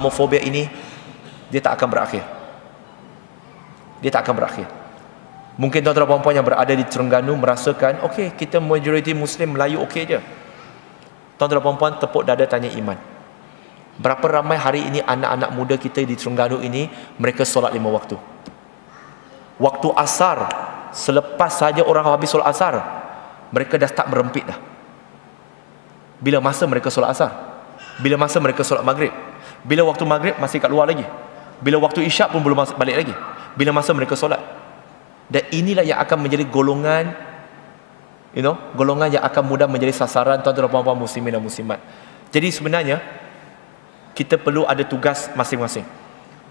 Islamofobia ini, dia tak akan berakhir. Dia tak akan berakhir. Mungkin tuan-tuan dan puan yang berada di Terengganu merasakan, okey, kita majoriti Muslim, Melayu okey je. Tuan-tuan dan puan tepuk dada tanya iman. Berapa ramai hari ini anak-anak muda kita di Terengganu ini, mereka solat 5 waktu. Waktu asar, selepas saja orang habis solat asar, mereka dah start merempit dah. Bila masa mereka solat asar? Bila masa mereka solat maghrib? Bila waktu maghrib masih kat luar lagi? Bila waktu isyak pun belum balik lagi? Bila masa mereka solat? Dan inilah yang akan menjadi golongan, golongan yang akan mudah menjadi sasaran tuan-tuan dan puan-puan muslimin dan muslimat. Jadi sebenarnya kita perlu ada tugas masing-masing.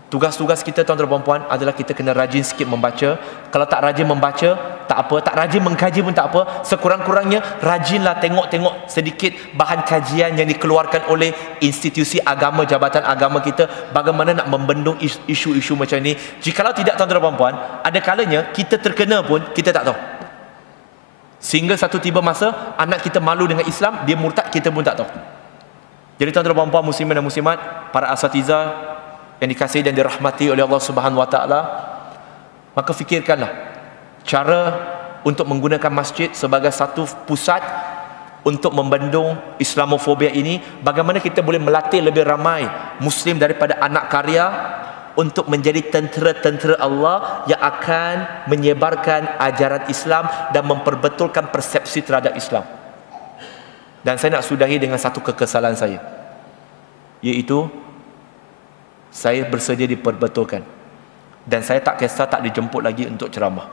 Tugas-tugas kita tuan-tuan dan puan-puan adalah kita kena rajin sikit membaca. Kalau tak rajin membaca, tak apa. Tak rajin mengkaji pun tak apa. Sekurang-kurangnya rajinlah tengok-tengok sedikit bahan kajian yang dikeluarkan oleh institusi agama, jabatan agama kita, bagaimana nak membendung isu-isu macam ni. Jikalau tidak tuan-tuan dan puan-puan, ada kalanya kita terkena pun kita tak tahu. Sehingga satu tiba masa anak kita malu dengan Islam, dia murtad, kita pun tak tahu. Jadi tuan-tuan dan puan-puan muslimin dan muslimat, para asatizah yang dikasihi dan dirahmati oleh Allah Subhanahu wa taala, maka fikirkanlah cara untuk menggunakan masjid sebagai satu pusat untuk membendung Islamofobia ini. Bagaimana kita boleh melatih lebih ramai muslim daripada anak karya untuk menjadi tentera-tentera Allah yang akan menyebarkan ajaran Islam dan memperbetulkan persepsi terhadap Islam. Dan saya nak sudahi dengan satu kekesalan saya, iaitu saya bersedia diperbetulkan dan saya tak kisah tak dijemput lagi untuk ceramah.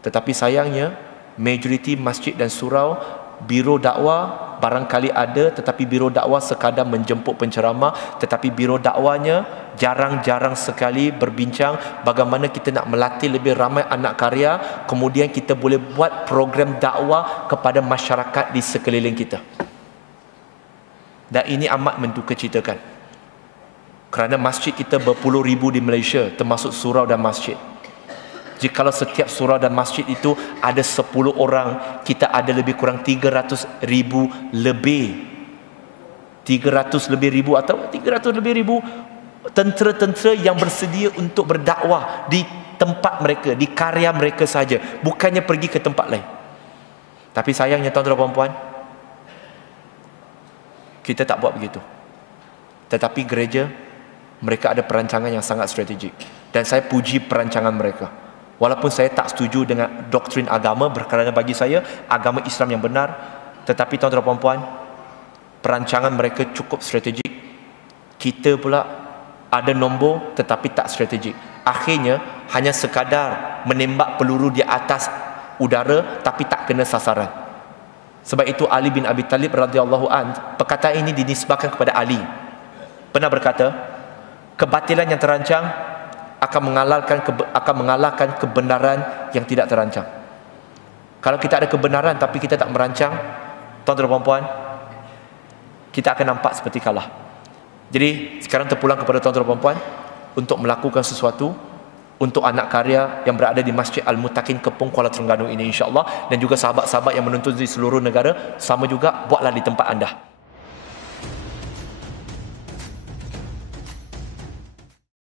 Tetapi sayangnya majoriti masjid dan surau, biro dakwah barangkali ada, tetapi biro dakwah sekadar menjemput penceramah, tetapi biro dakwahnya jarang-jarang sekali berbincang bagaimana kita nak melatih lebih ramai anak karya, kemudian kita boleh buat program dakwah kepada masyarakat di sekeliling kita. Dan ini amat mendukacitakan, kerana masjid kita berpuluh ribu di Malaysia, termasuk surau dan masjid. Jikalau setiap surau dan masjid itu ada 10 orang, kita ada lebih kurang 300 ribu lebih. 300 lebih ribu atau 300 lebih ribu tentera-tentera yang bersedia untuk berdakwah di tempat mereka, di karya mereka saja, bukannya pergi ke tempat lain. Tapi sayangnya tuan-tuan dan puan-puan, kita tak buat begitu. Tetapi gereja, mereka ada perancangan yang sangat strategik, dan saya puji perancangan mereka. Walaupun saya tak setuju dengan doktrin agama, kerana bagi saya agama Islam yang benar, tetapi tuan-tuan dan puan-puan, perancangan mereka cukup strategik. Kita pula ada nombor tetapi tak strategik. Akhirnya hanya sekadar menembak peluru di atas udara tapi tak kena sasaran. Sebab itu Ali bin Abi Talib radhiyallahu an, perkataan ini dinisbahkan kepada Ali, pernah berkata, kebatilan yang terancang akan mengalahkan kebenaran yang tidak terancang. Kalau kita ada kebenaran tapi kita tak merancang, tuan-tuan dan puan-puan, kita akan nampak seperti kalah. Jadi sekarang terpulang kepada tuan-tuan dan puan-puan untuk melakukan sesuatu untuk anak karya yang berada di Masjid Al-Muttaqin Kepong Kuala Terengganu ini, insya-Allah, dan juga sahabat-sahabat yang menonton di seluruh negara, sama juga buatlah di tempat anda.